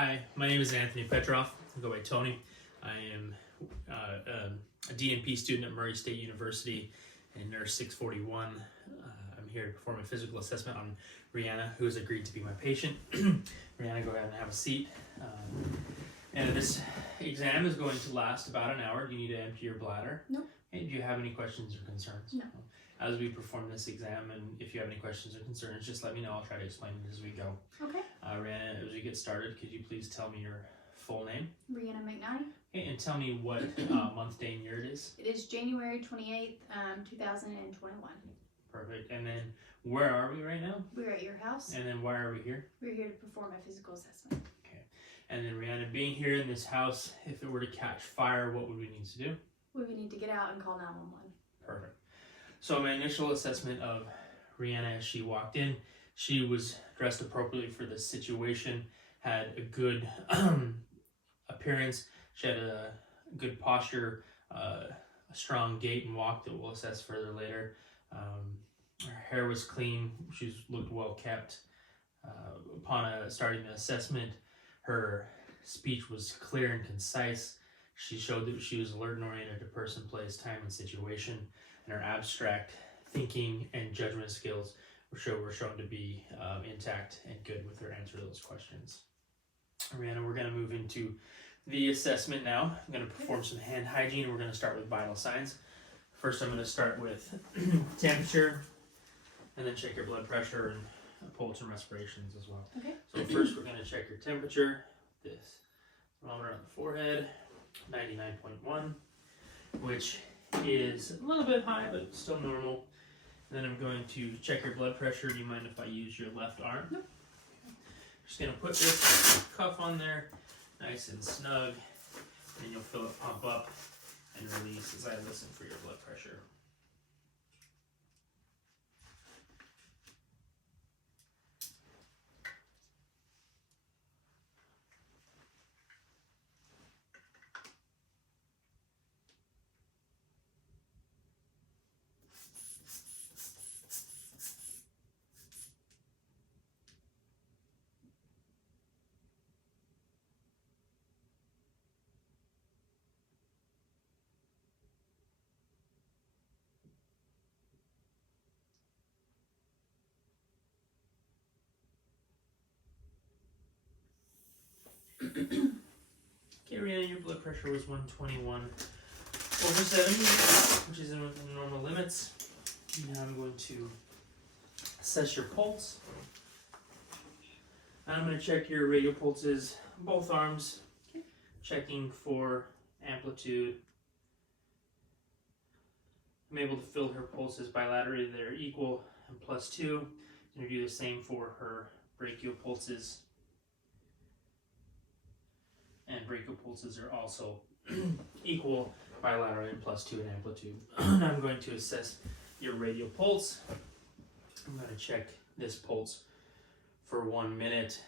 Hi, my name is Anthony Petroff. I go by Tony. I am a DNP student at Murray State University in NUR 641. I'm here to perform a physical assessment on Rihanna, who has agreed to be my patient. Rihanna, go ahead and have a seat. And this exam is going to last about an hour. Do you need to empty your bladder? No. Hey, do you have any questions or concerns? No. As we perform this exam, and if you have any questions or concerns, just let me know. I'll try to explain it as we go. Okay. Rihanna, as we get started, could you please tell me your full name? Rihanna McKnight. Okay, and tell me what month, day, and year it is. It is January 28th, 2021. Perfect. And then where are we right now? We're at your house. And then why are we here? We're here to perform a physical assessment. Okay. And then Rihanna, being here in this house, if it were to catch fire, what would we need to do? We would need to get out and call 911. Perfect. So my initial assessment of Rihanna as she walked in, she was dressed appropriately for the situation, had a good appearance, she had a good posture, a strong gait and walk that we'll assess further later. Her hair was clean, she looked well kept. Upon starting the assessment, her speech was clear and concise. She showed that she was alert and oriented to person, place, time, and situation. And her abstract thinking and judgment skills were shown to be intact and good with her answer to those questions. Rihanna, we're going to move into the assessment now. I'm going to perform some hand hygiene. We're going to start with vital signs. First, I'm going to start with temperature, and then check your blood pressure and pulse and respirations as well. Okay. So first, we're going to check your temperature. This thermometer on the forehead, 99.1, which is a little bit high, but still normal. And then I'm going to check your blood pressure. Do you mind if I use your left arm? Nope. Just going to put this cuff on there, nice and snug, and then you'll feel it pump up and release as I listen for your blood pressure. Okay, Rihanna, your blood pressure was 121/70, which is in within normal limits. Now I'm going to assess your pulse. I'm going to check your radial pulses, both arms, checking for amplitude. I'm able to feel her pulses bilaterally that are equal and +2. I'm going to do the same for her brachial pulses. And brachial pulses are also equal bilaterally and +2 in amplitude. Now I'm going to assess your radial pulse. I'm going to check this pulse for 1 minute.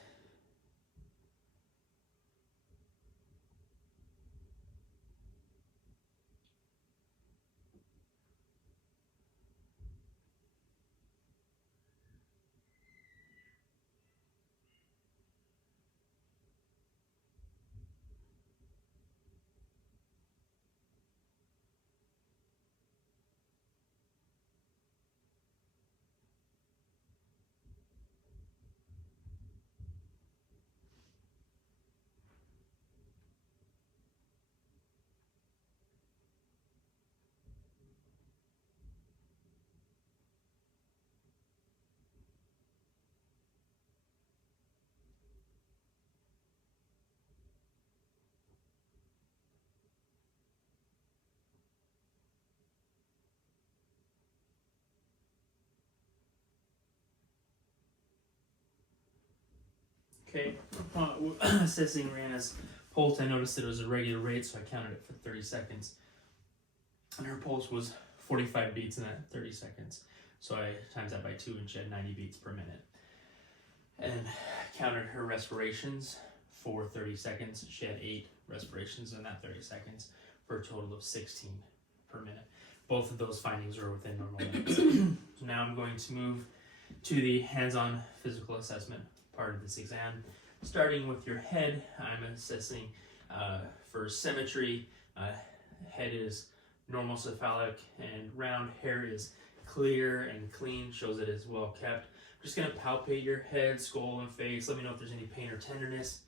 Okay, upon assessing Rihanna's pulse, I noticed that it was a regular rate, so I counted it for 30 seconds. And her pulse was 45 beats in that 30 seconds. So I times that by 2 and she had 90 beats per minute. And counted her respirations for 30 seconds. She had 8 respirations in that 30 seconds for a total of 16 per minute. Both of those findings are within normal limits. So now I'm going to move to the hands-on physical assessment part of this exam. starting with your head, I'm assessing for symmetry. Head is normal cephalic and round. Hair is clear and clean, shows it is well kept. I'm just going to palpate your head, skull, and face. Let me know if there's any pain or tenderness.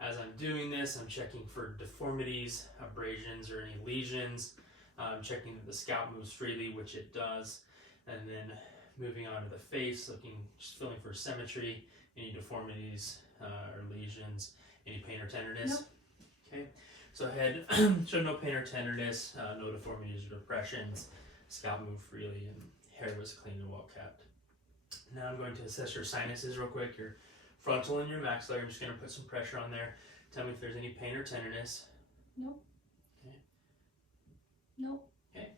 As I'm doing this, I'm checking for deformities, abrasions, or any lesions. I'm checking that the scalp moves freely, which it does. And then moving on to the face, just feeling for symmetry, any deformities or lesions, any pain or tenderness. Nope. Okay, so head showed no pain or tenderness, no deformities or depressions, scalp moved freely, and hair was clean and well kept. Now I'm going to assess your sinuses real quick, your frontal and your maxillary. I'm just going to put some pressure on there. Tell me if there's any pain or tenderness. Nope. Okay. Nope. Okay.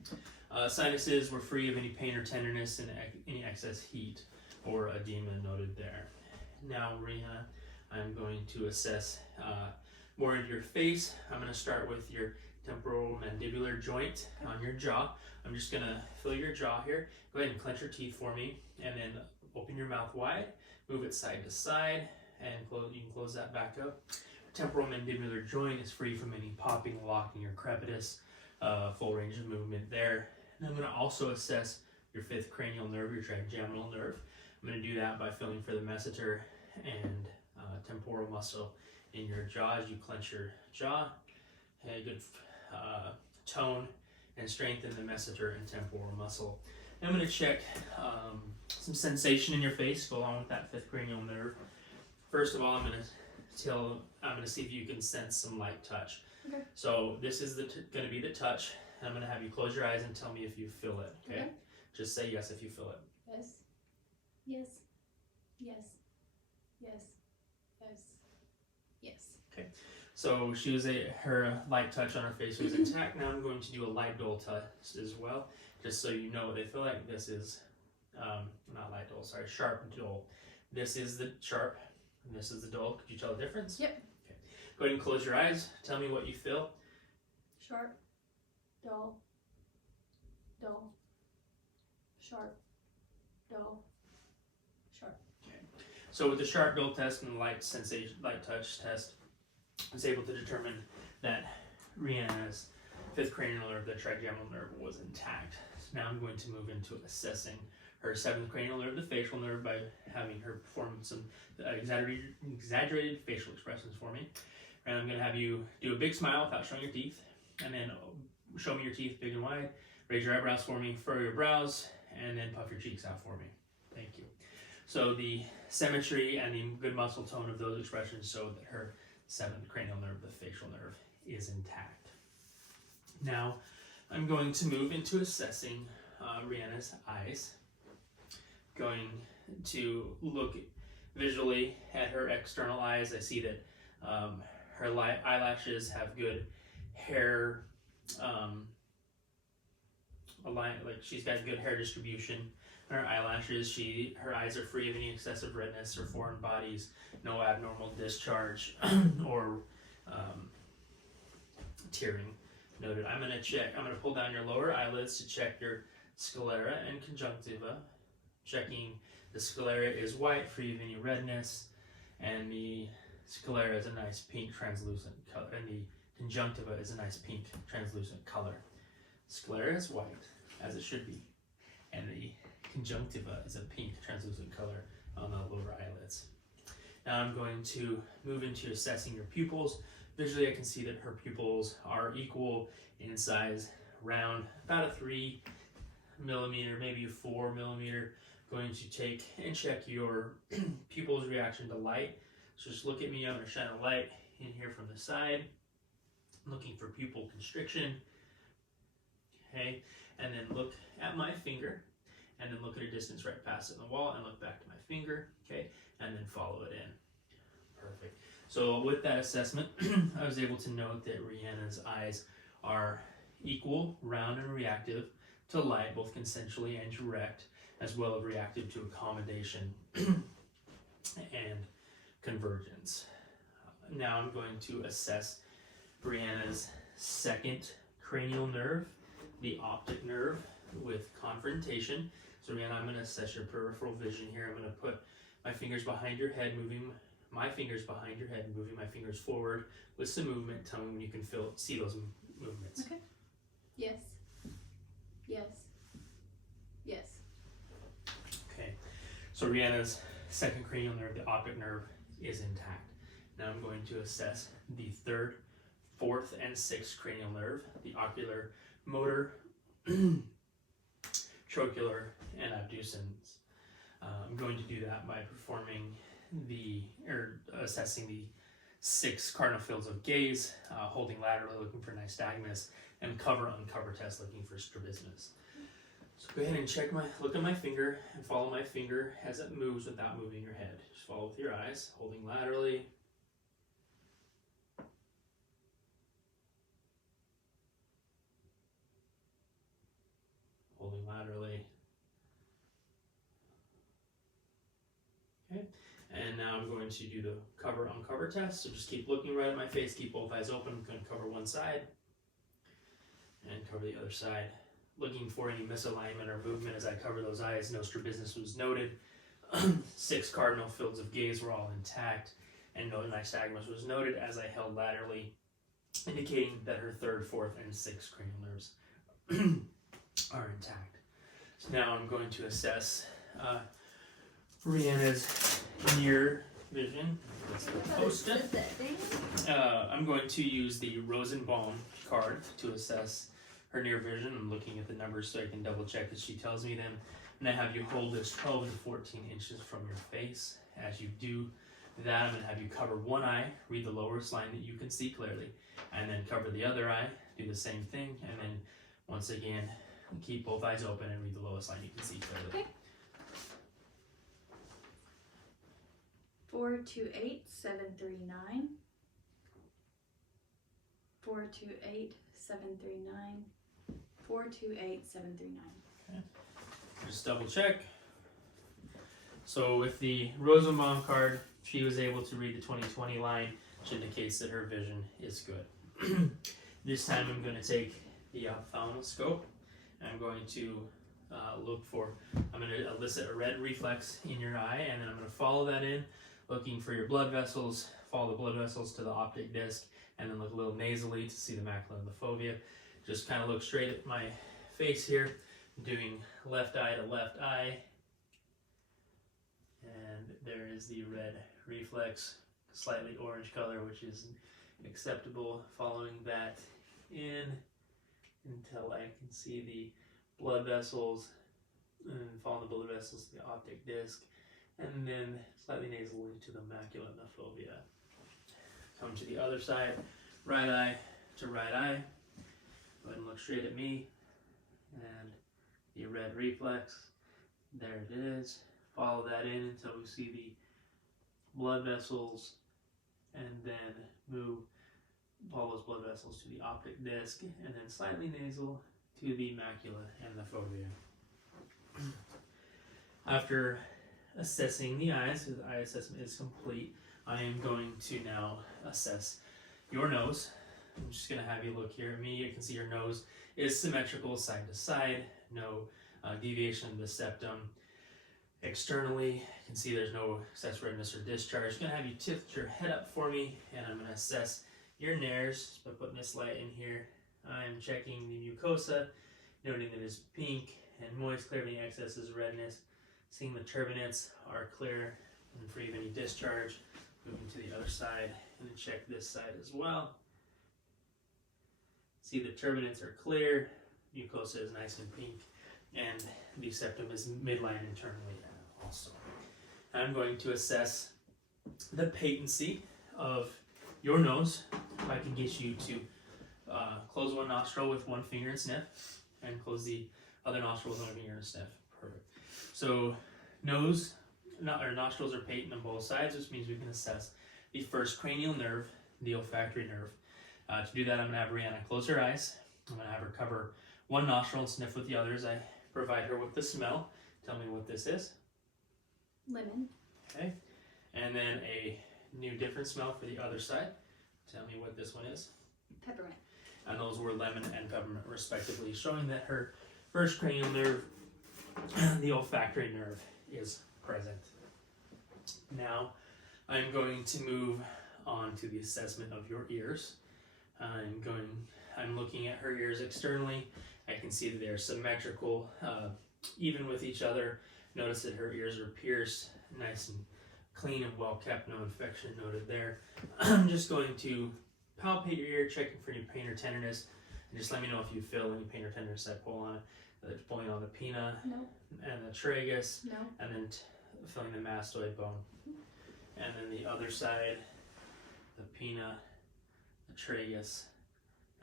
Sinuses were free of any pain or tenderness and any excess heat or edema noted there. Now, Rihanna, I'm going to assess more into your face. I'm going to start with your temporal mandibular joint on your jaw. I'm just going to fill your jaw here. Go ahead and clench your teeth for me, and then open your mouth wide. Move it side to side, and you can close that back up. Temporal mandibular joint is free from any popping, locking, or crepitus. Full range of movement there. And I'm going to also assess your fifth cranial nerve, your trigeminal nerve. I'm going to do that by feeling for the masseter and temporal muscle in your jaw as you clench your jaw. Okay, good tone and strengthen the masseter and temporal muscle. And I'm going to check some sensation in your face, go along with that fifth cranial nerve. First of all, I'm going to see if you can sense some light touch. Okay. So this is going to be the touch. I'm going to have you close your eyes and tell me if you feel it. Okay? Just say yes if you feel it. Yes. Yes. Yes. Yes. Yes. Yes. Okay. So her light touch on her face was intact. Now I'm going to do a light dull test as well, just so you know what they feel like. This is not light dull. Sorry, sharp dull. This is the sharp, and this is the dull. Could you tell the difference? Yep. Okay. Go ahead and close your eyes. Tell me what you feel. Sharp. Dull. Dull. Sharp. Dull. Sharp. Okay. So with the sharp dull test and the light touch test, I was able to determine that Rihanna's fifth cranial nerve, the trigeminal nerve, was intact. So now I'm going to move into assessing her seventh cranial nerve, the facial nerve, by having her perform some exaggerated facial expressions for me. And I'm going to have you do a big smile without showing your teeth, and then show me your teeth big and wide. Raise your eyebrows for me, furrow your brows, and then puff your cheeks out for me. Thank you. So the symmetry and the good muscle tone of those expressions show that her seventh cranial nerve, the facial nerve, is intact. Now, I'm going to move into assessing Rihanna's eyes. Going to look visually at her external eyes. I see that her eyelashes have good hair, she's got good hair distribution. Her eyelashes, her eyes are free of any excessive redness or foreign bodies, no abnormal discharge or tearing noted. I'm going to pull down your lower eyelids to check your sclera and conjunctiva. Checking the sclera is white, free of any redness, and the sclera is a nice pink translucent color, and the conjunctiva is a nice pink translucent color. Sclera is white, as it should be, and the conjunctiva is a pink translucent color on the lower eyelids. Now I'm going to move into assessing your pupils. Visually, I can see that her pupils are equal in size, round, about a 3 millimeter, maybe a 4 millimeter. Going to take and check your pupils' reaction to light. So just look at me. I'm going to shine a light in here from the side. I'm looking for pupil constriction. Okay, and then look at my finger, and then look at a distance right past it in the wall, and look back to my finger. Okay, and then follow it in. Perfect. So with that assessment, I was able to note that Rihanna's eyes are equal, round, and reactive to light, both consensually and direct, as well as reactive to accommodation and convergence. Now I'm going to assess Brianna's second cranial nerve, the optic nerve, with confrontation. So Brianna, I'm going to assess your peripheral vision here. I'm going to put my fingers behind your head, moving my fingers behind your head, moving my fingers forward with some movement. Tell me when you can see those movements. Okay. Yes. Yes. Yes. Okay. So Rihanna's second cranial nerve, the optic nerve, is intact. Now I'm going to assess the third, fourth, and sixth cranial nerve, the ocular, motor, trochlear, and abducens. I'm going to do that by assessing the 6 cardinal fields of gaze, holding laterally, looking for nystagmus, and cover-uncover test, looking for strabismus. So go ahead and look at my finger, and follow my finger as it moves without moving your head. Just follow with your eyes, holding laterally. Holding laterally. Okay, and now I'm going to do the cover-uncover test. So just keep looking right at my face, keep both eyes open. I'm going to cover one side and cover the other side. Looking for any misalignment or movement as I cover those eyes. No strabismus was noted. 6 cardinal fields of gaze were all intact, and no nystagmus was noted as I held laterally, indicating that her third, fourth, and sixth cranial nerves are intact. So now I'm going to assess Rihanna's near vision. That's the post-it. I'm going to use the Rosenbaum card to assess her near vision. I'm looking at the numbers so I can double check that she tells me them. And I have you hold this 12 to 14 inches from your face. As you do that, I'm going to have you cover one eye, read the lowest line that you can see clearly, and then cover the other eye, do the same thing, and then once again, keep both eyes open and read the lowest line you can see clearly. Okay. 428-739. 428-739. 428-739. Okay. Just double check. So with the Rosenbaum card, she was able to read the 20/20 line, which indicates that her vision is good. This time I'm going to take the ophthalmoscope. I'm going to I'm going to elicit a red reflex in your eye, and then I'm going to follow that in, looking for your blood vessels, follow the blood vessels to the optic disc, and then look a little nasally to see the macula and the fovea. Just kind of look straight at my face here, doing left eye to left eye. And there is the red reflex, slightly orange color, which is acceptable. Following that in until I can see the blood vessels, and follow the blood vessels to the optic disc, and then slightly nasally to the macula and the fovea. Come to the other side, right eye to right eye. Go ahead and look straight at me, and the red reflex, there it is. Follow that in until we see the blood vessels, and then follow those blood vessels to the optic disc, and then slightly nasal to the macula and the fovea. After assessing the eyes, the eye assessment is complete, I am going to now assess your nose. I'm just going to have you look here at me. You can see your nose is symmetrical side to side, no deviation of the septum. Externally, you can see there's no excess redness or discharge. I'm going to have you tilt your head up for me, and I'm going to assess your nares by putting this light in here. I'm checking the mucosa, noting that it's pink and moist, clear of any excess is redness. Seeing the turbinates are clear and free of any discharge. Moving to the other side, and then check this side as well. See the turbinates are clear, mucosa is nice and pink, and the septum is midline internally also. I'm going to assess the patency of your nose. If I can get you to close one nostril with one finger and sniff, and close the other nostril with one finger and sniff. Perfect. So nostrils are patent on both sides, which means we can assess the first cranial nerve, the olfactory nerve. To do that, I'm going to have Rihanna close her eyes. I'm going to have her cover one nostril and sniff with the others. I provide her with the smell. Tell me what this is. Lemon. Okay. And then a new different smell for the other side. Tell me what this one is. Peppermint. And those were lemon and peppermint respectively, showing that her first cranial nerve, the olfactory nerve, is present. Now, I'm going to move on to the assessment of your ears. I'm looking at her ears externally. I can see that they are symmetrical, even with each other. Notice that her ears are pierced, nice and clean and well kept, no infection noted there. I'm just going to palpate your ear, checking for any pain or tenderness, and just let me know if you feel any pain or tenderness. I pull on it, pulling on the pinna and the tragus, and then feeling the mastoid bone. And then the other side, the pinna, the tragus,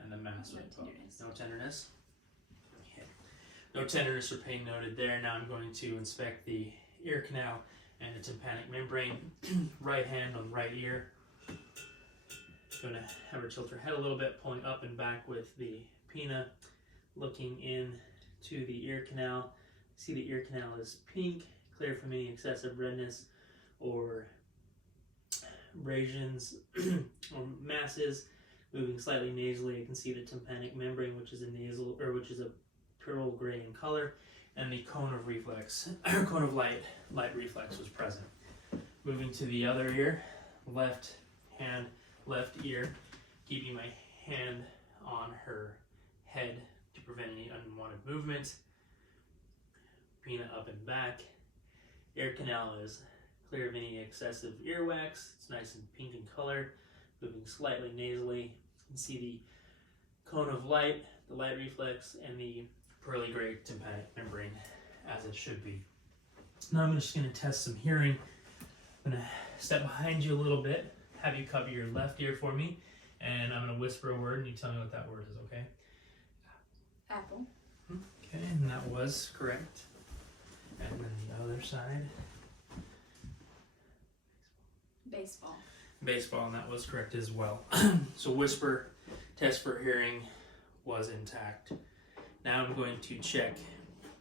and the mastoid bone. No tenderness? Okay. No tenderness or pain noted there. Now I'm going to inspect the ear canal and the tympanic membrane. Right hand on right ear. Going to have her tilt her head a little bit, pulling up and back with the pinna, looking in to the ear canal. See the ear canal is pink, clear from any excessive redness or abrasions or masses. Moving slightly nasally, I can see the tympanic membrane, which is a pearl gray in color, and the cone of reflex, or cone of light reflex was present. Moving to the other ear, left hand, left ear, keeping my hand on her head to prevent any unwanted movement. Pinna up and back. Ear canal is clear of any excessive earwax. It's nice and pink in color. Moving slightly nasally. You can see the cone of light, the light reflex, and the pearly gray tympanic membrane as it should be. Now I'm just going to test some hearing. I'm going to step behind you a little bit, have you cover your left ear for me, and I'm going to whisper a word and you tell me what that word is, okay? Apple. Okay, and that was correct. And then the other side. Baseball. Baseball, and that was correct as well. So whisper test for hearing was intact. Now I'm going to check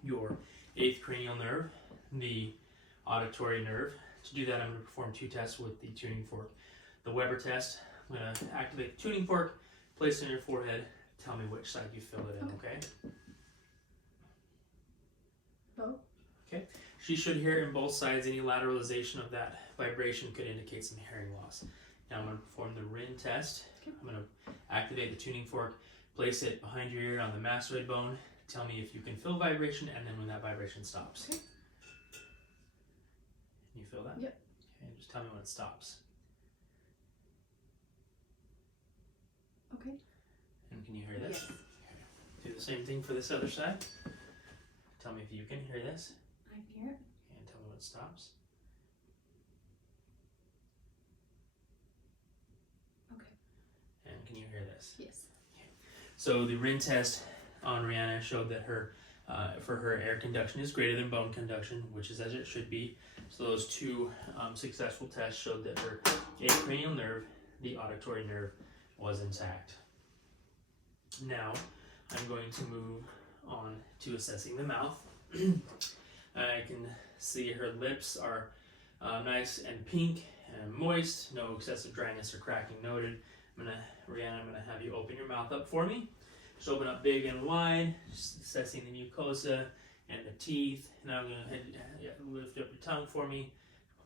your 8th cranial nerve, the auditory nerve. To do that, I'm going to perform 2 tests with the tuning fork. The Weber test, I'm going to activate the tuning fork, place it on your forehead, tell me which side you feel it in, okay? Both. Okay. She should hear it in both sides. Any lateralization of that vibration could indicate some hearing loss. Now I'm going to perform the Rin test. Okay. I'm going to activate the tuning fork, place it behind your ear on the mastoid bone. Tell me if you can feel vibration, and then when that vibration stops. Okay. You feel that? Yep. Okay, just tell me when it stops. Okay. And can you hear this? Yes. Okay. Do the same thing for this other side. Tell me if you can hear this. I can hear it. And tell me when it stops. Okay. And can you hear this? Yes. So the Rin test on Rihanna showed that for her air conduction is greater than bone conduction, which is as it should be. So those 2 successful tests showed that her 8th cranial nerve, the auditory nerve, was intact. Now I'm going to move on to assessing the mouth. I can see her lips are nice and pink and moist, no excessive dryness or cracking noted. Rihanna, I'm gonna have you open your mouth up for me. Just open up big and wide, just assessing the mucosa and the teeth. Now I'm gonna lift up your tongue for me.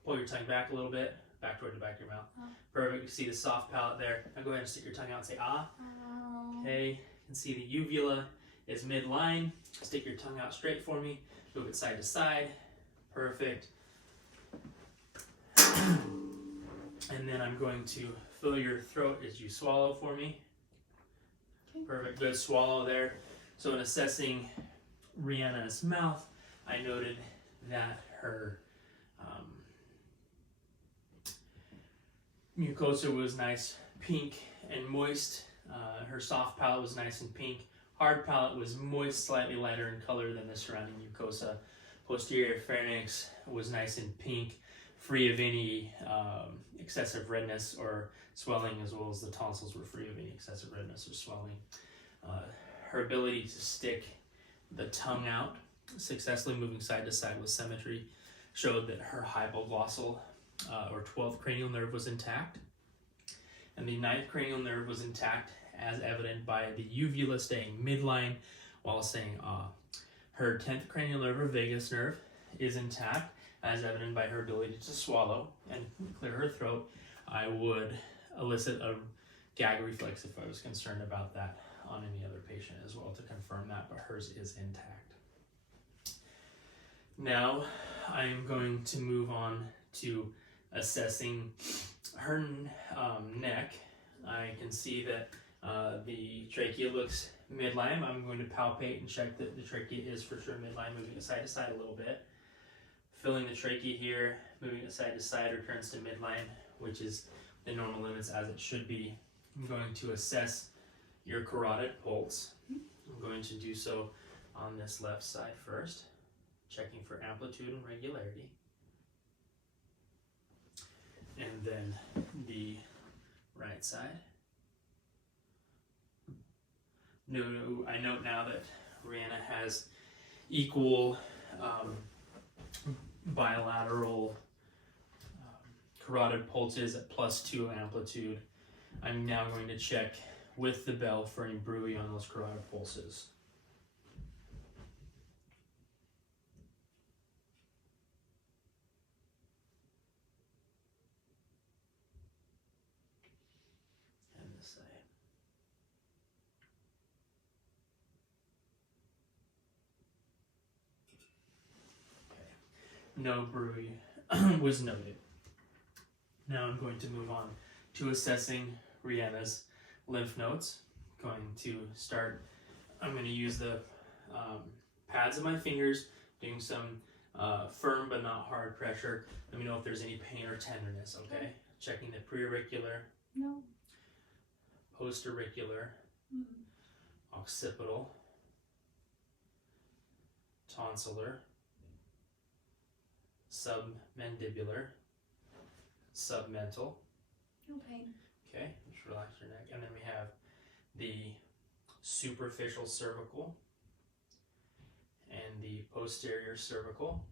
Pull your tongue back a little bit, back toward the back of your mouth. Oh. Perfect. You see the soft palate there. Now go ahead and stick your tongue out and say ah. Oh. Okay. You can see the uvula is midline. Stick your tongue out straight for me. Move it side to side. Perfect. And then I'm going to fill your throat as you swallow for me. Okay. Perfect. Good swallow there. So in assessing Rihanna's mouth, I noted that her mucosa was nice, pink and moist. Her soft palate was nice and pink. Hard palate was moist, slightly lighter in color than the surrounding mucosa. Posterior pharynx was nice and pink, free of any excessive redness or swelling, as well as the tonsils were free of any excessive redness or swelling. Her ability to stick the tongue out, successfully moving side to side with symmetry, showed that her hypoglossal or 12th cranial nerve was intact, and the 9th cranial nerve was intact, as evident by the uvula staying midline while saying ah. Her 10th cranial nerve or vagus nerve is intact, as evident by her ability to swallow and clear her throat, I would elicit a gag reflex if I was concerned about that on any other patient as well to confirm that, but hers is intact. Now I'm going to move on to assessing her neck. I can see that the trachea looks midline. I'm going to palpate and check that the trachea is for sure midline, moving it side to side a little bit. Filling the trachea here, moving it side to side returns to midline, which is the normal limits as it should be. I'm going to assess your carotid pulse. I'm going to do so on this left side first, checking for amplitude and regularity. And then the right side. I note now that Rihanna has equal bilateral carotid pulses at +2 amplitude. I'm now going to check with the bell for any bruit on those carotid pulses. And this side. No bruit was noted. Now I'm going to move on to assessing Rihanna's lymph nodes. Going to start, I'm going to use the pads of my fingers, doing some firm but not hard pressure. Let me know if there's any pain or tenderness, okay? Checking the preauricular, No. postauricular, occipital, tonsillar, submandibular, submental. No pain. Okay, just relax your neck. And then we have the superficial cervical and the posterior cervical.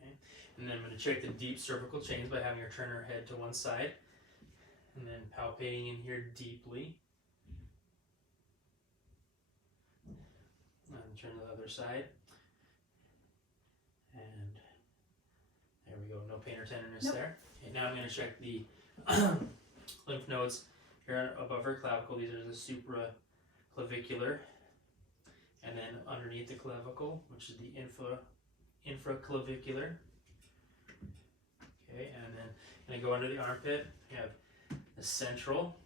Okay, and then I'm going to check the deep cervical chains by having her turn her head to one side and then palpating in here deeply. And turn to the other side. And there we go, no pain or tenderness there. Okay, now I'm going to check the lymph nodes here above her clavicle. These are the supraclavicular, and then underneath the clavicle, which is the infraclavicular. Okay, and then going to go under the armpit. We have the central,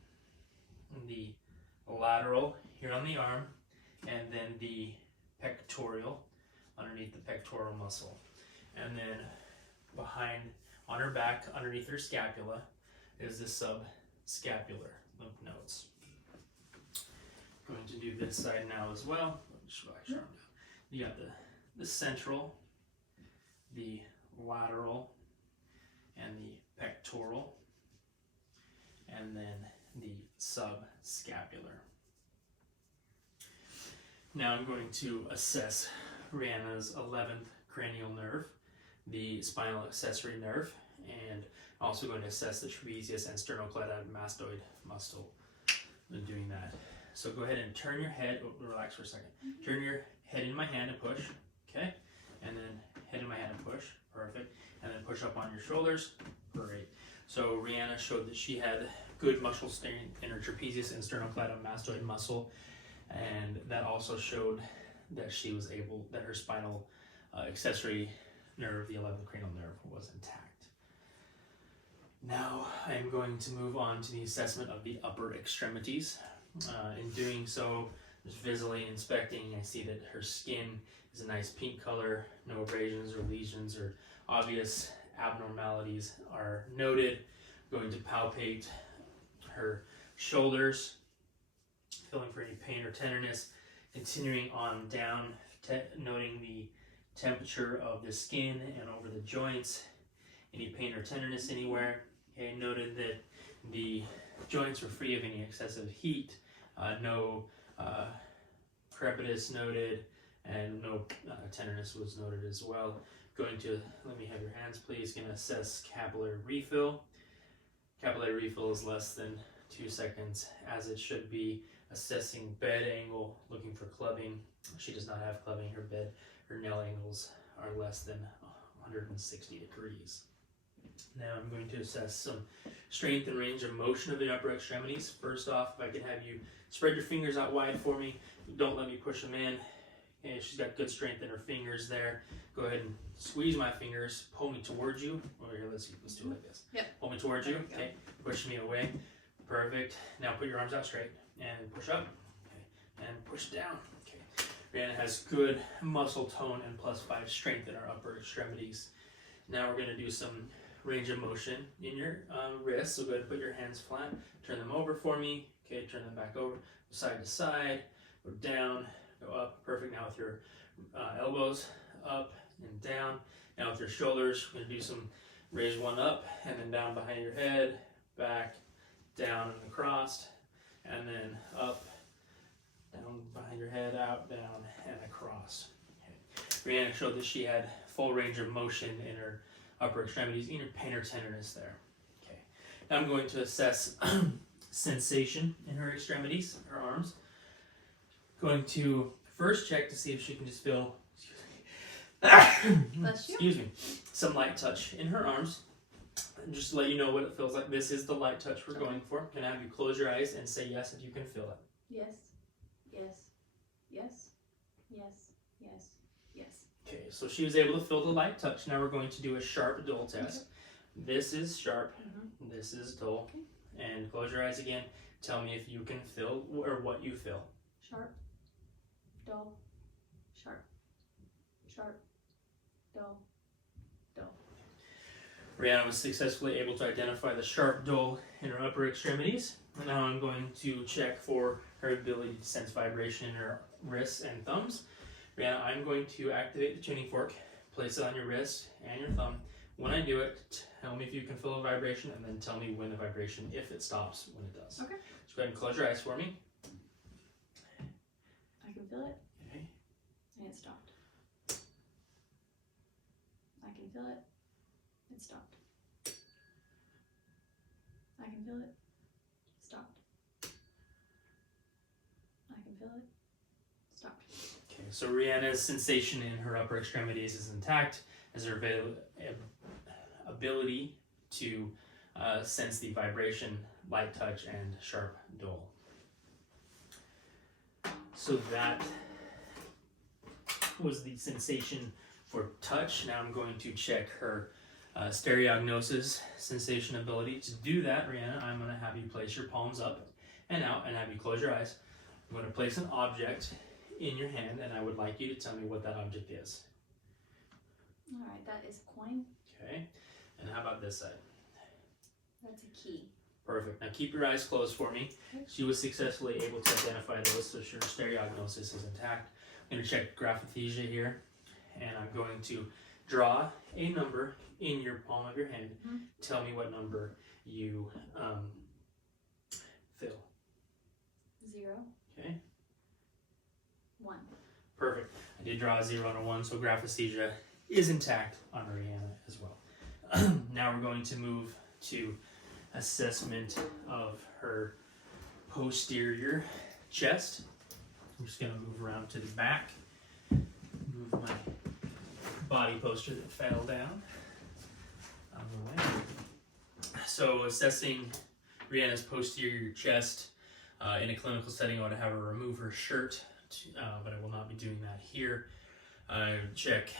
the lateral here on the arm, and then the pectoral underneath the pectoral muscle. And then behind, on her back, underneath her scapula, is the subscapular lymph nodes. Going to do this side now as well. You got the central, the lateral, and the pectoral, and then the subscapular. Now I'm going to assess Rihanna's 11th cranial nerve, the spinal accessory nerve, and also going to assess the trapezius and sternocleidomastoid muscle when doing that. So go ahead and turn your head, relax for a second. Turn your head in my hand and push, okay? And then head in my hand and push, perfect. And then push up on your shoulders, great. So Rihanna showed that she had good muscle strength in her trapezius and sternocleidomastoid muscle, and that also showed that she was able, that her spinal accessory nerve, the 11th cranial nerve, was intact. Now I'm going to move on to the assessment of the upper extremities. In doing so, just visually inspecting, I see that her skin is a nice pink color, no abrasions or lesions or obvious abnormalities are noted. I'm going to palpate her shoulders, feeling for any pain or tenderness. Continuing on down, noting the temperature of the skin and over the joints, any pain or tenderness anywhere. Okay, noted that the joints were free of any excessive heat, no crepitus noted, and no tenderness was noted as well. Going to, let me have your hands please, going to assess capillary refill. Capillary refill is less than 2 seconds, as it should be. Assessing bed angle, looking for clubbing. She does not have clubbing. Her nail angles are less than 160 degrees. Now I'm going to assess some strength and range of motion of the upper extremities. First off, if I can have you spread your fingers out wide for me. Don't let me push them in. Okay, she's got good strength in her fingers there. Go ahead and squeeze my fingers. Pull me towards you. Oh, here, let's do it like this. Yep. Pull me towards you. Okay. Push me away. Perfect. Now put your arms out straight and push up. Okay. And push down. Okay. Brianna has good muscle tone and +5 strength in her upper extremities. Now we're going to do some range of motion in your wrists. So go ahead and put your hands flat. Turn them over for me. Okay. Turn them back over. Side to side. Go down. Go up. Perfect. Now with your elbows up and down. Now with your shoulders, we're going to do some raise one up and then down behind your head, back, down and across, and then up, down behind your head, out, down, and across. Okay. Brianna showed that she had full range of motion in her upper extremities, in her pain or tenderness there. Okay. Now I'm going to assess sensation in her extremities, her arms. Going to first check to see if she can just feel, excuse me, some light touch in her arms. And just to let you know what it feels like, this is the light touch we're going for. Can I have you close your eyes and say yes if you can feel it? Yes, yes, yes, yes, yes, yes. Okay, so she was able to feel the light touch. Now we're going to do a sharp dull test. This is sharp, this is dull. And close your eyes again. Tell me if you can feel or what you feel. Sharp, dull, sharp, sharp, dull, dull. Brianna was successfully able to identify the sharp dull in her upper extremities. And now I'm going to check for her ability to sense vibration in her wrists and thumbs. Brianna, I'm going to activate the tuning fork, place it on your wrist and your thumb. When I do it, tell me if you can feel a vibration, and then tell me when the vibration, if it stops, when it does. Okay. So go ahead and close your eyes for me. I can feel it. Okay. And it stopped. I can feel it. It stopped. I can feel it. Stopped. I can feel it. Stopped. Okay, so Brianna's sensation in her upper extremities is intact, as her ability to sense the vibration, light touch, and sharp dull. So that was the sensation for touch. Now I'm going to check her stereognosis sensation ability. To do that, Brianna, I'm going to have you place your palms up and out and have you close your eyes. I'm going to place an object in your hand, and I would like you to tell me what that object is. All right, that is a coin. Okay, and how about this side? That's a key. Perfect. Now keep your eyes closed for me. Okay. She was successfully able to identify those, so her stereognosis is intact. I'm going to check graphesthesia here, and I'm going to draw a number in your palm of your hand. Tell me what number you feel. 0. Okay. 1. Perfect. I did draw a 0 and a 1, so graphesthesia is intact on Brianna as well. Now we're going to move to assessment of her posterior chest. I'm just going to move around to the back. Move my body poster that fell down out of the way. So assessing Brianna's posterior chest in a clinical setting, I want to have her remove her shirt, but I will not be doing that here. Check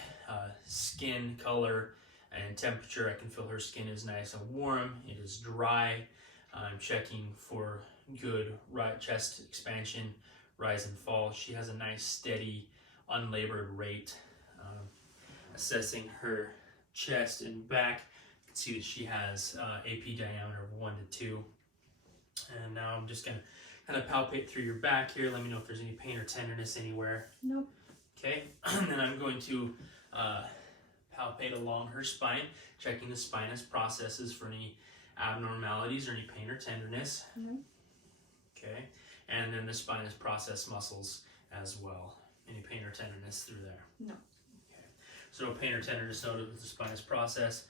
skin color and temperature. I can feel her skin is nice and warm. It is dry. I'm checking for good right chest expansion, rise and fall. She has a nice steady unlabored rate. Assessing her chest and back, you can see that she has AP diameter of 1 to 2. And now I'm just going to kind of palpate through your back here. Let me know if there's any pain or tenderness anywhere. Nope. Okay, and then I'm going to palpate along her spine, checking the spinous processes for any abnormalities or any pain or tenderness. Okay, and then the spinous process muscles as well. Any pain or tenderness through there? No. Okay, so no pain or tenderness noted with the spinous process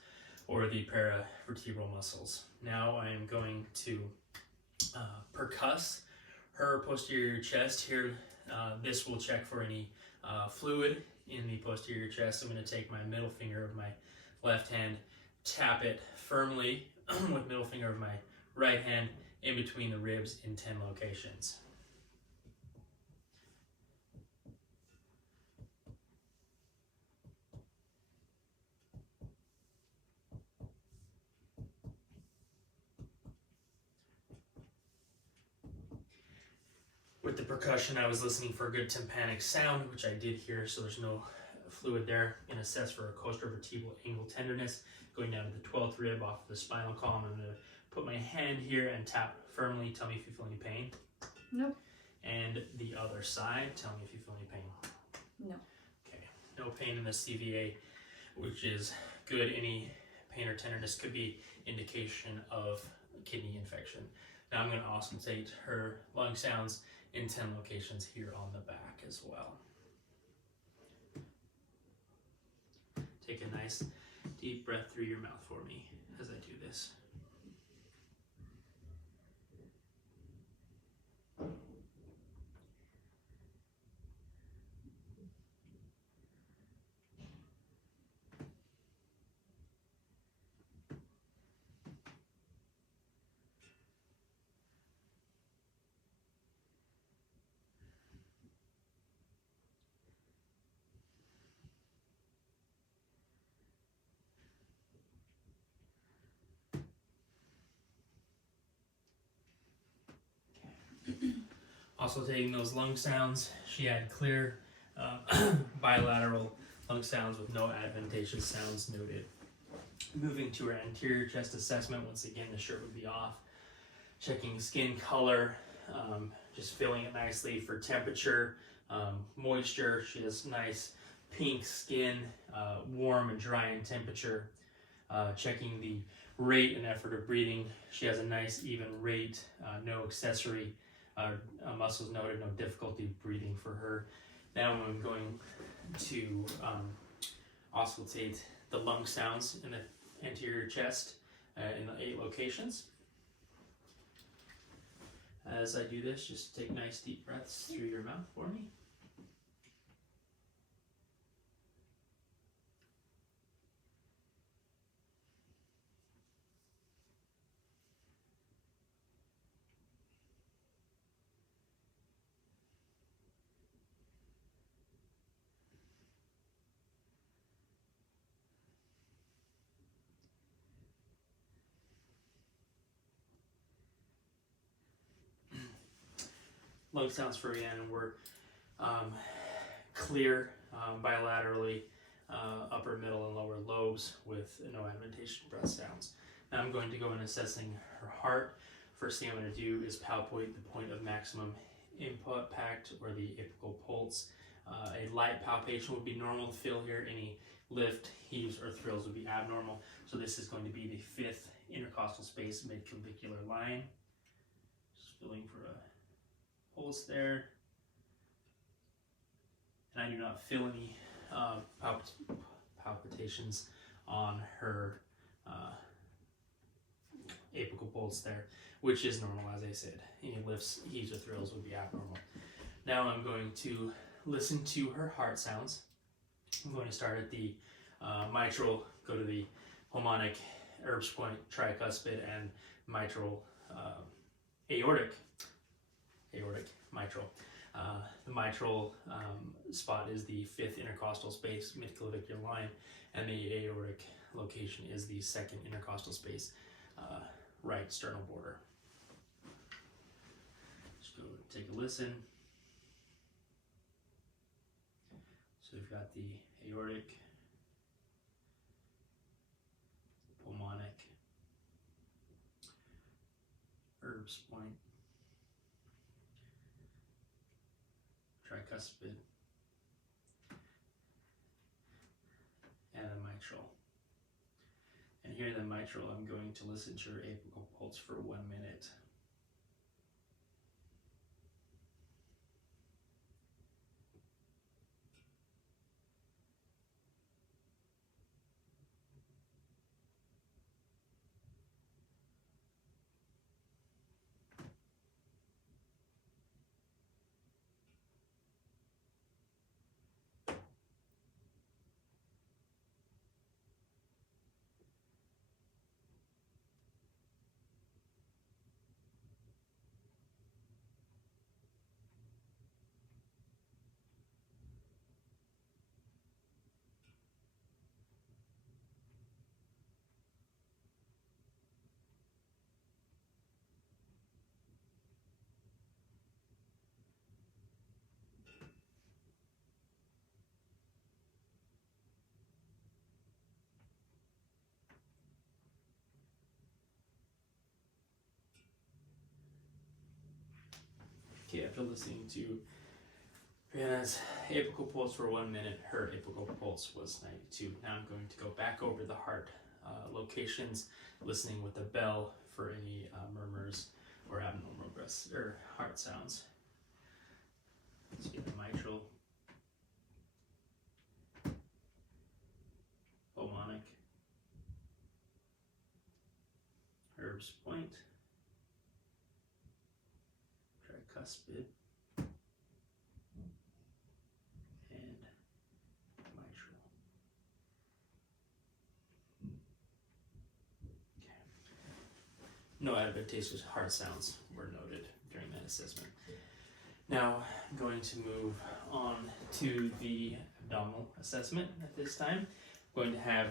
or the paravertebral muscles. Now I am going to percuss her posterior chest here. This will check for any fluid in the posterior chest. I'm going to take my middle finger of my left hand, tap it firmly with middle finger of my right hand in between the ribs in 10 locations. With the percussion, I was listening for a good tympanic sound, which I did hear, so there's no fluid there. I'm going to assess for a costovertebral angle tenderness, going down to the 12th rib off of the spinal column. I'm going to put my hand here and tap firmly. Tell me if you feel any pain. No. And the other side, tell me if you feel any pain. No. Okay, no pain in the CVA, which is good. Any pain or tenderness could be indication of kidney infection. Now I'm going to auscultate her lung sounds in 10 locations here on the back as well. Take a nice deep breath through your mouth for me as I do this. Also taking those lung sounds, she had clear bilateral lung sounds with no adventitious sounds noted. Moving to her anterior chest assessment, once again the shirt would be off. Checking skin color, just feeling it nicely for temperature, moisture. She has nice pink skin, warm and dry in temperature. Checking the rate and effort of breathing. She has a nice even rate, no accessory muscles noted, no difficulty breathing for her. Now I'm going to auscultate the lung sounds in the anterior chest in the 8 locations. As I do this, just take nice deep breaths through your mouth for me. Lung sounds for Rhiannon were clear bilaterally, upper, middle, and lower lobes with no adventitious breath sounds. Now I'm going to go in assessing her heart. First thing I'm going to do is palpate the point of maximum impact or the apical pulse. A light palpation would be normal to feel here. Any lift, heaves, or thrills would be abnormal. So this is going to be the 5th intercostal space midclavicular line. Just feeling for a pulse there, and I do not feel any palpitations on her apical pulse there, which is normal, as I said. Any lifts, heaves, or thrills would be abnormal. Now I'm going to listen to her heart sounds. I'm going to start at the mitral, go to the pulmonic, Erb's point, tricuspid, and mitral, aortic mitral. The mitral spot is the 5th intercostal space, midclavicular line, and the aortic location is the 2nd intercostal space, right sternal border. Just go take a listen. So we've got the aortic, pulmonic, Erb's point, tricuspid, and the mitral. And here in the mitral, I'm going to listen to her apical pulse for 1 minute. Okay, after listening to Brianna's apical pulse for 1 minute, her apical pulse was 92. Now I'm going to go back over the heart locations, listening with the bell for any murmurs or abnormal breath or heart sounds. Let's get the mitral, pulmonic, Herb's point, tricuspid, and mitral. Okay. No adventitious heart sounds were noted during that assessment. Now I'm going to move on to the abdominal assessment at this time. I'm going to have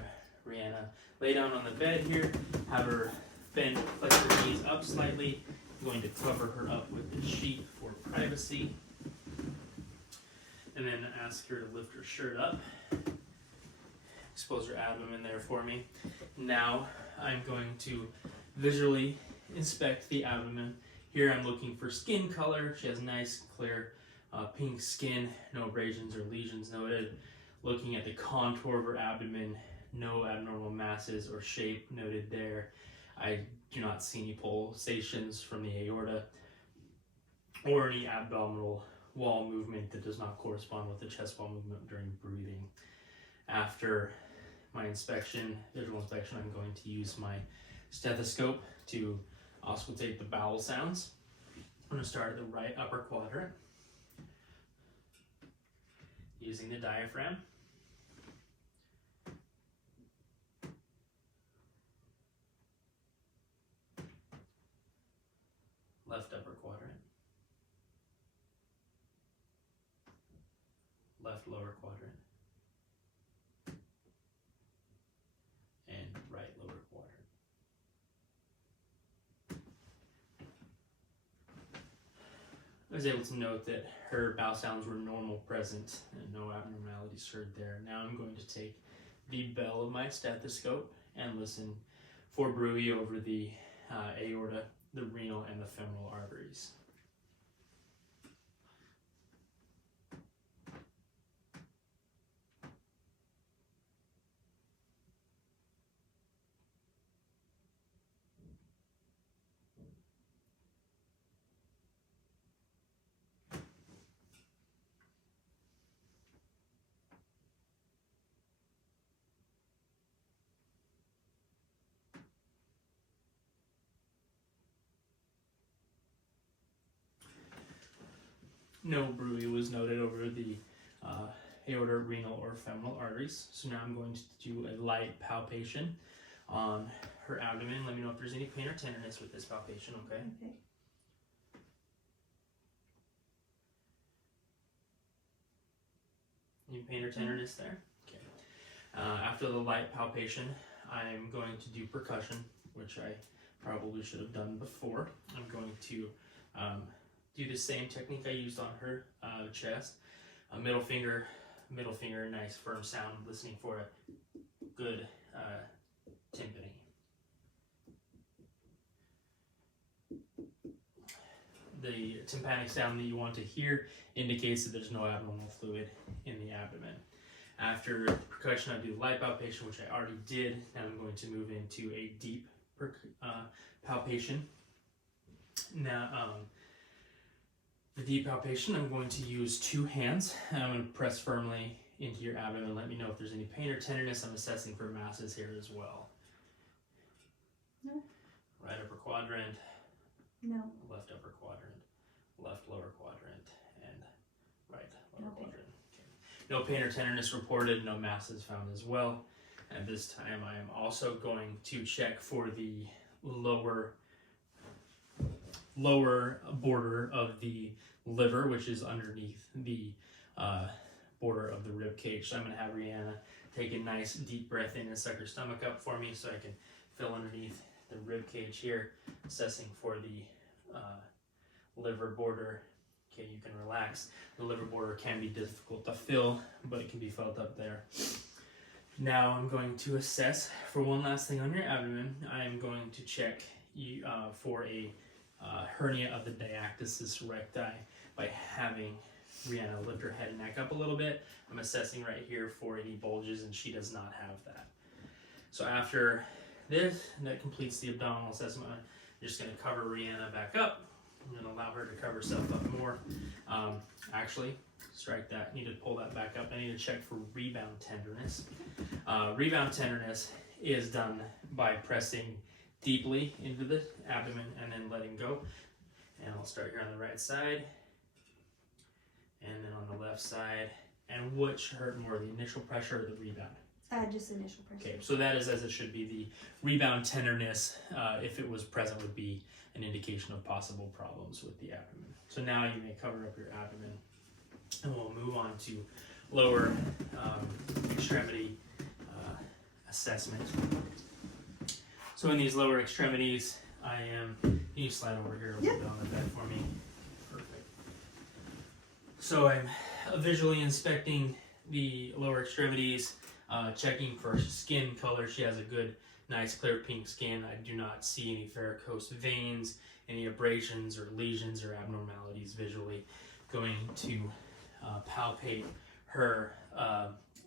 Rihanna lay down on the bed here, have her bend, flex her knees up slightly. I'm going to cover her up with the sheet for privacy. And then ask her to lift her shirt up. Expose her abdomen there for me. Now I'm going to visually inspect the abdomen. Here I'm looking for skin color. She has nice, clear, pink skin, no abrasions or lesions noted. Looking at the contour of her abdomen, no abnormal masses or shape noted there. I do not see any pulsations from the aorta or any abdominal wall movement that does not correspond with the chest wall movement during breathing. After my inspection, visual inspection, I'm going to use my stethoscope to auscultate the bowel sounds. I'm going to start at the right upper quadrant using the diaphragm. Left upper quadrant. Left lower quadrant. And right lower quadrant. I was able to note that her bowel sounds were normal present and no abnormalities heard there. Now I'm going to take the bell of my stethoscope and listen for bruit over the aorta, the renal, and the femoral arteries. No bruit was noted over the aorta, renal, or femoral arteries. So now I'm going to do a light palpation on her abdomen. Let me know if there's any pain or tenderness with this palpation, okay? Okay. Any pain or tenderness there? Okay. After the light palpation, I'm going to do percussion, which I probably should have done before. I'm going to do the same technique I used on her chest. Middle finger, nice firm sound, listening for a good tympany. The tympanic sound that you want to hear indicates that there's no abnormal fluid in the abdomen. After percussion, I do light palpation, which I already did. Now I'm going to move into a deep palpation. Now, the deep palpation, I'm going to use 2 hands, and I'm going to press firmly into your abdomen. Let me know if there's any pain or tenderness. I'm assessing for masses here as well. No. Right upper quadrant. No. Left upper quadrant, left lower quadrant, and right lower quadrant. Okay. No pain or tenderness reported, no masses found as well. And this time I am also going to check for the lower border of the liver, which is underneath the border of the rib cage. So I'm going to have Rihanna take a nice deep breath in and suck her stomach up for me so I can feel underneath the rib cage here, assessing for the liver border. Okay, you can relax. The liver border can be difficult to feel, but it can be felt up there. Now I'm going to assess for one last thing on your abdomen. I am going to check for a hernia of the diastasis recti by having Rihanna lift her head and neck up a little bit. I'm assessing right here for any bulges, and she does not have that. So after this, that completes the abdominal assessment. I'm just going to cover Rihanna back up. I'm going to allow her to cover herself up more. Actually, strike that. I need to pull that back up. I need to check for rebound tenderness. Rebound tenderness is done by pressing deeply into the abdomen and then letting go. And I'll start here on the right side, and then on the left side. And which hurt more, the initial pressure or the rebound? Just initial pressure. Okay, so that is as it should be. The rebound tenderness, if it was present, would be an indication of possible problems with the abdomen. So now you may cover up your abdomen, and we'll move on to lower extremity assessment. So in these lower extremities, can you slide over here a little bit on the bed for me? Perfect. So I'm visually inspecting the lower extremities, checking for skin color. She has a good, nice, clear pink skin. I do not see any varicose veins, any abrasions or lesions or abnormalities visually. Going to palpate her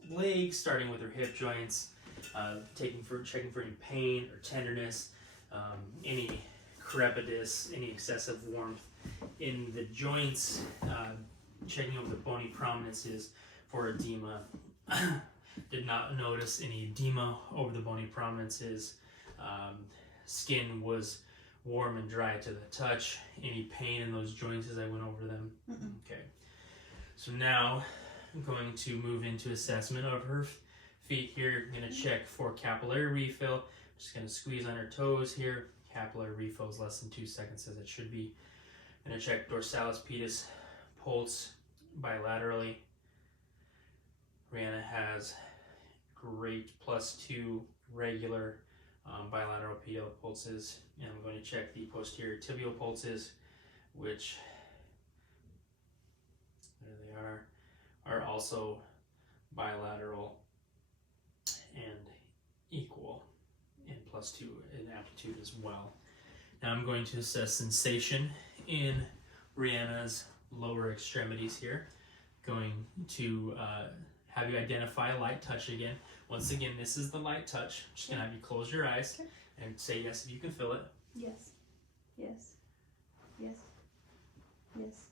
legs, starting with her hip joints, checking for any pain or tenderness, any crepitus, any excessive warmth in the joints, checking over the bony prominences for edema. Did not notice any edema over the bony prominences. Skin was warm and dry to the touch. Any pain in those joints as I went over them? Okay. So now I'm going to move into assessment of her feet here. I'm going to check for capillary refill. Just going to squeeze on her toes here. Capillary refill is less than 2 seconds as it should be. I'm going to check dorsalis pedis pulse bilaterally. Rihanna has great +2 regular bilateral pedal pulses, and I'm going to check the posterior tibial pulses, which there they are also bilateral and equal in +2 in amplitude as well. Now I'm going to assess sensation in Rihanna's lower extremities here. Going to have you identify a light touch again. Once again, this is the light touch. I'm just going to have you close your eyes and say yes if you can feel it. Yes. Yes. Yes. Yes.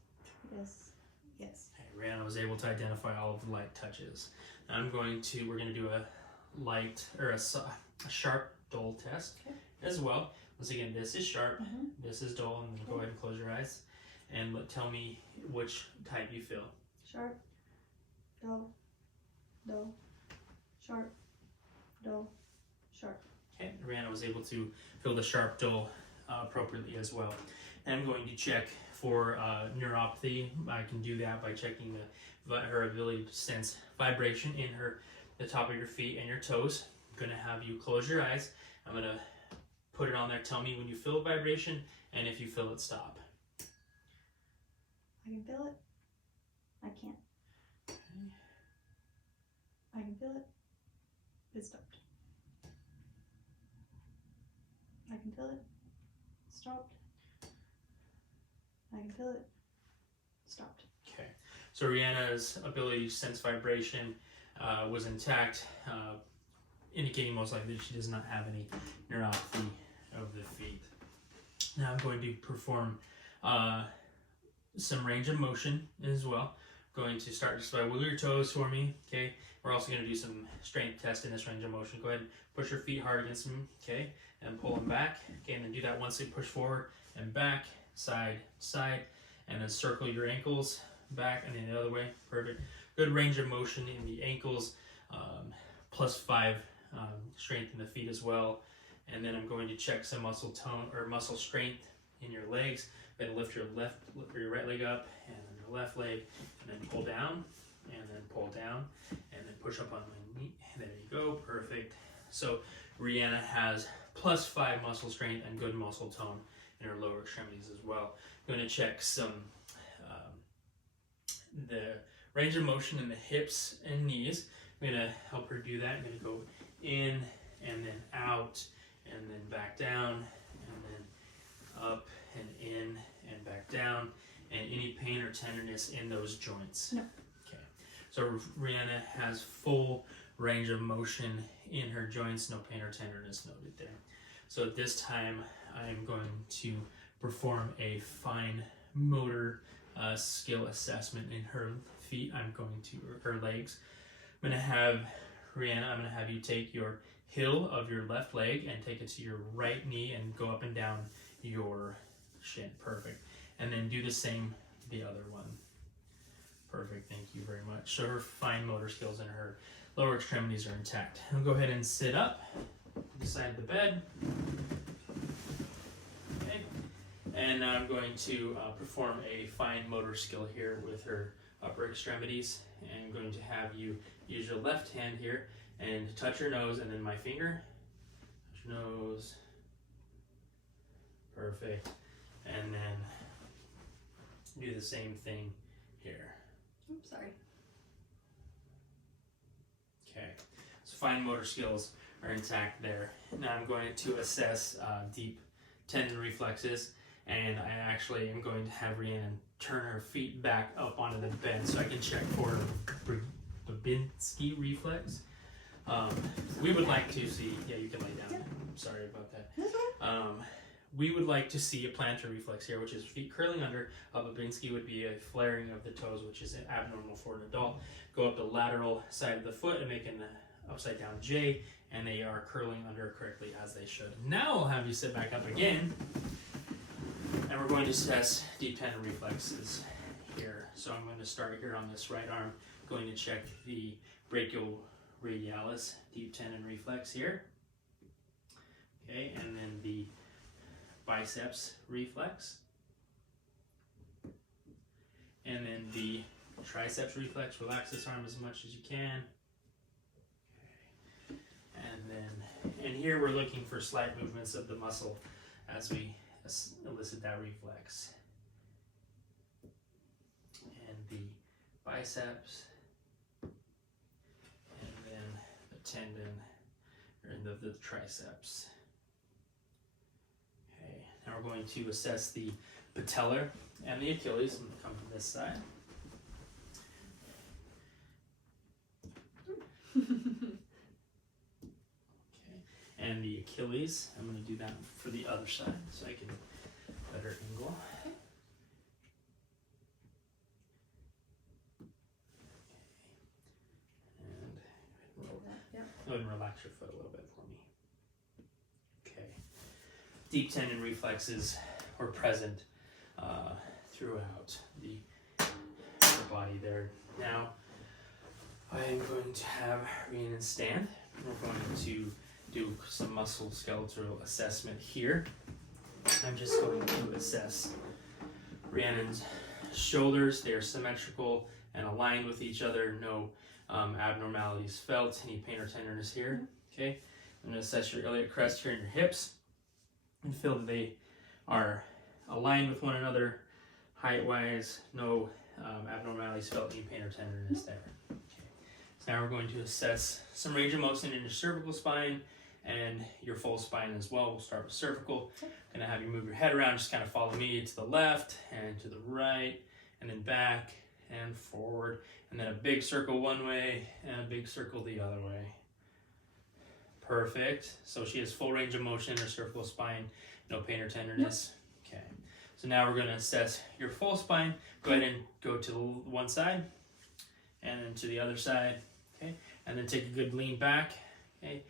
Yes. Yes. Okay, Rihanna was able to identify all of the light touches. Now we're going to do a light, or a sharp dull test as well. Once again, this is sharp, this is dull, and then go ahead and close your eyes and tell me which type you feel. Sharp, dull, dull, sharp, dull, sharp. Okay, Rihanna was able to feel the sharp dull appropriately as well. And I'm going to check for neuropathy. I can do that by checking her ability to sense vibration in the top of your feet and your toes. I'm going to have you close your eyes. I'm going to put it on there. Tell me when you feel vibration, and if you feel it, stop. I can feel it. I can't. Okay. I can feel it. It stopped. I can feel it. Stopped. I can feel it. Stopped. Okay. So Rihanna's ability to sense vibration was intact, indicating most likely that she does not have any neuropathy of the feet. Now I'm going to perform some range of motion as well. Going to start just by wiggle your toes for me. Okay. We're also going to do some strength test in this range of motion. Go ahead and push your feet hard against them. Okay. And pull them back. Okay. And then do that once. You push forward and back, side, side, and then circle your ankles back and then the other way. Perfect. Good range of motion in the ankles. +5 strength in the feet as well. And then I'm going to check some muscle tone or muscle strength in your legs. Then lift your right leg up, and then your left leg, and then pull down, and then pull down, and then push up on my knee. There you go, perfect. So Rihanna has +5 muscle strength and good muscle tone in her lower extremities as well. I'm going to check some the range of motion in the hips and knees. I'm going to help her do that. I'm going to go in and then out and then back down and then up and in and back down, and any pain or tenderness in those joints? No. Okay. So Rihanna has full range of motion in her joints, no pain or tenderness noted there. So at this time, I'm going to perform a fine motor skill assessment in her feet. Her legs. I'm going to have you take your heel of your left leg and take it to your right knee and go up and down your shin. Perfect. And then do the same the other one. Perfect. Thank you very much. So her fine motor skills and her lower extremities are intact. I'll go ahead and sit up beside the bed. Okay. And now I'm going to perform a fine motor skill here with her upper extremities. And I'm going to have you use your left hand here and touch your nose and then my finger. Touch your nose. Perfect. And then do the same thing here. Oops, sorry. Okay. So fine motor skills are intact there. Now I'm going to assess deep tendon reflexes, and I actually am going to have Rhiannon turn her feet back up onto the bed so I can check for Babinski reflex. We would like to see, yeah, you can lay down. Yeah. Sorry about that. That's okay. We would like to see a plantar reflex here, which is feet curling under. Babinski would be a flaring of the toes, which is abnormal for an adult. Go up the lateral side of the foot and make an upside down J, and they are curling under correctly as they should. Now I'll have you sit back up again, and we're going to assess deep tendon reflexes here. So I'm going to start here on this right arm, going to check the brachioradialis deep tendon reflex here. Okay, and then the biceps reflex, and then the triceps reflex. Relax this arm as much as you can. Okay. And here we're looking for slight movements of the muscle as we elicit that reflex. And the biceps, and then the tendon, or the triceps. Now we're going to assess the patellar and the Achilles. I'm going to come from this side. Okay. And the Achilles, I'm going to do that for the other side so I can better angle. Okay. And go ahead and relax your foot a little bit for me. Okay. Deep tendon reflexes were present throughout the body there. Now, I am going to have Rhiannon stand. We're going to do some muscle skeletal assessment here. I'm just going to assess Rhiannon's shoulders. They are symmetrical and aligned with each other. No abnormalities felt. Any pain or tenderness here. Okay. I'm going to assess your iliac crest here in your hips and feel that they are aligned with one another height-wise. No abnormalities felt. Any pain or tenderness there. Okay. So now we're going to assess some range of motion in your cervical spine and your full spine as well. We'll start with cervical. Gonna have you move your head around, just kind of follow me to the left and to the right, and then back and forward, and then a big circle one way and a big circle the other way. Perfect. So she has full range of motion in her cervical spine, no pain or tenderness. Okay. So now we're gonna assess your full spine. Go ahead and go to one side and then to the other side. Okay. And then take a good lean back. Okay.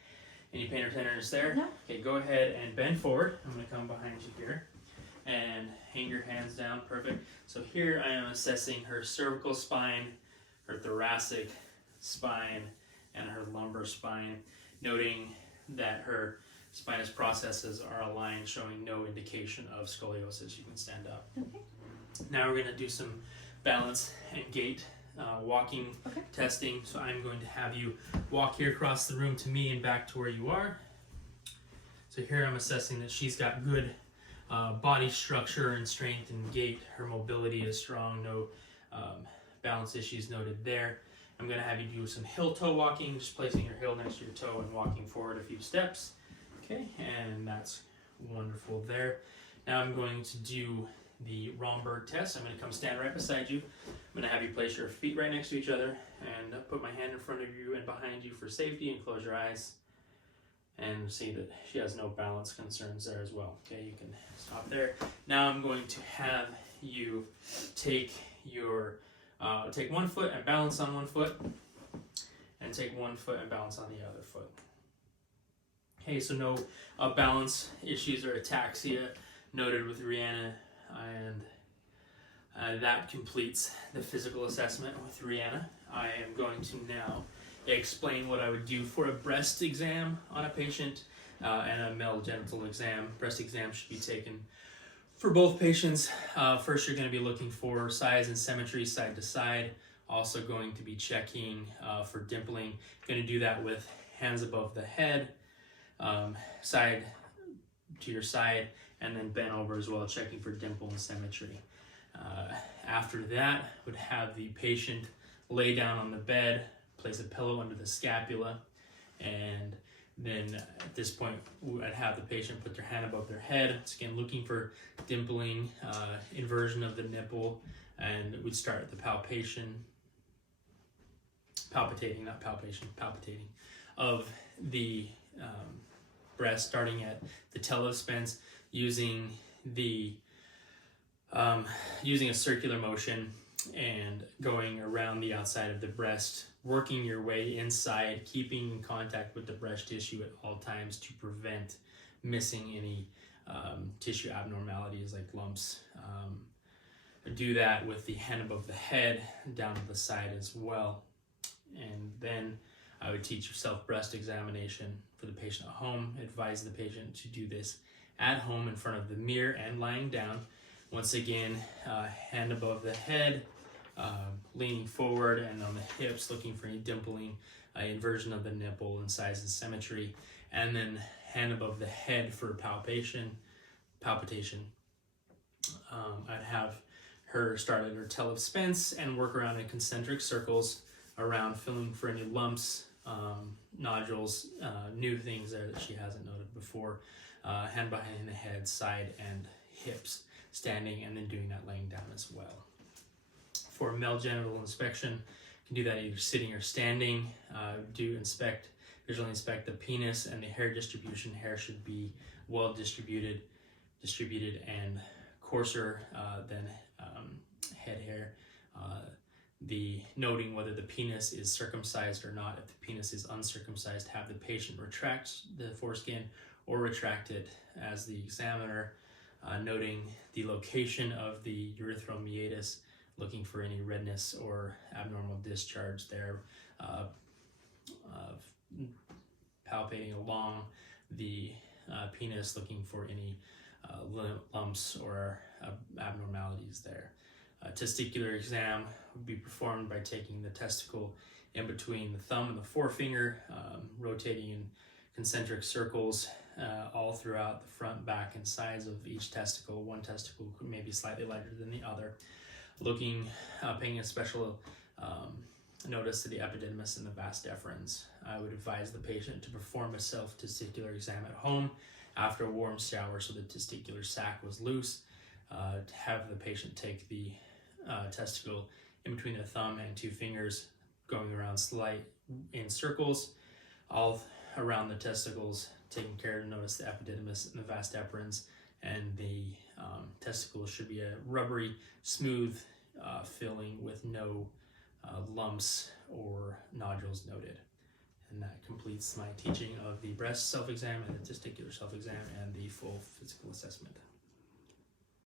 Any pain or tenderness there? No. Okay, go ahead and bend forward. I'm going to come behind you here and hang your hands down. Perfect. So here I am assessing her cervical spine, her thoracic spine, and her lumbar spine, noting that her spinous processes are aligned, showing no indication of scoliosis. You can stand up. Okay. Now we're going to do some balance and gait walking testing. So I'm going to have you walk here across the room to me and back to where you are. So here I'm assessing that she's got good body structure and strength and gait. Her mobility is strong, no balance issues noted there. I'm going to have you do some heel-toe walking, just placing your heel next to your toe and walking forward a few steps. Okay, and that's wonderful there. Now I'm going to do the Romberg test. I'm going to come stand right beside you. I'm going to have you place your feet right next to each other and put my hand in front of you and behind you for safety, and close your eyes and see that she has no balance concerns there as well. Okay, you can stop there. Now I'm going to have you take your take one foot and balance on one foot, and take one foot and balance on the other foot. Okay, so no balance issues or ataxia noted with Rihanna, and that completes the physical assessment with Rihanna. I am going to now explain what I would do for a breast exam on a patient and a male genital exam. Breast exam should be taken for both patients. First, you're going to be looking for size and symmetry side to side. Also going to be checking for dimpling. Going to do that with hands above the head, side to your side, and then bent over as well, checking for dimple and symmetry. After that, would have the patient lay down on the bed, place a pillow under the scapula, and then at this point, I'd have the patient put their hand above their head. Once again, looking for dimpling, inversion of the nipple, and we'd start the palpating of the breast, starting at the telespense, using a circular motion and going around the outside of the breast, working your way inside, keeping in contact with the breast tissue at all times to prevent missing any tissue abnormalities like lumps. Do that with the hand above the head, down to the side as well. And then I would teach you self-breast examination for the patient at home. Advise the patient to do this at home in front of the mirror and lying down. Once again, hand above the head, leaning forward and on the hips, looking for any dimpling, inversion of the nipple and size and symmetry, and then hand above the head for palpitation. I'd have her start at her telespense and work around in concentric circles around, filling for any lumps, nodules, new things there that she hasn't noted before. Hand behind the head, side and hips, standing, and then doing that laying down as well. For male genital inspection, you can do that either sitting or standing. Visually inspect the penis and the hair distribution. Hair should be well distributed and coarser than head hair. The noting whether the penis is circumcised or not. If the penis is uncircumcised, have the patient retract the foreskin or retract it as the examiner, noting the location of the urethral meatus, looking for any redness or abnormal discharge there, palpating along the penis, looking for any lumps or abnormalities there. A testicular exam would be performed by taking the testicle in between the thumb and the forefinger, rotating in concentric circles all throughout the front, back, and sides of each testicle. One testicle may be slightly larger than the other. Paying a special notice to the epididymis and the vas deferens. I would advise the patient to perform a self-testicular exam at home after a warm shower so the testicular sac was loose. To have the patient take the testicle in between the thumb and two fingers, going around slight in circles all around the testicles, taking care to notice the epididymis and the vas deferens, and the testicle should be a rubbery, smooth filling with no lumps or nodules noted. And that completes my teaching of the breast self-exam and the testicular self-exam and the full physical assessment.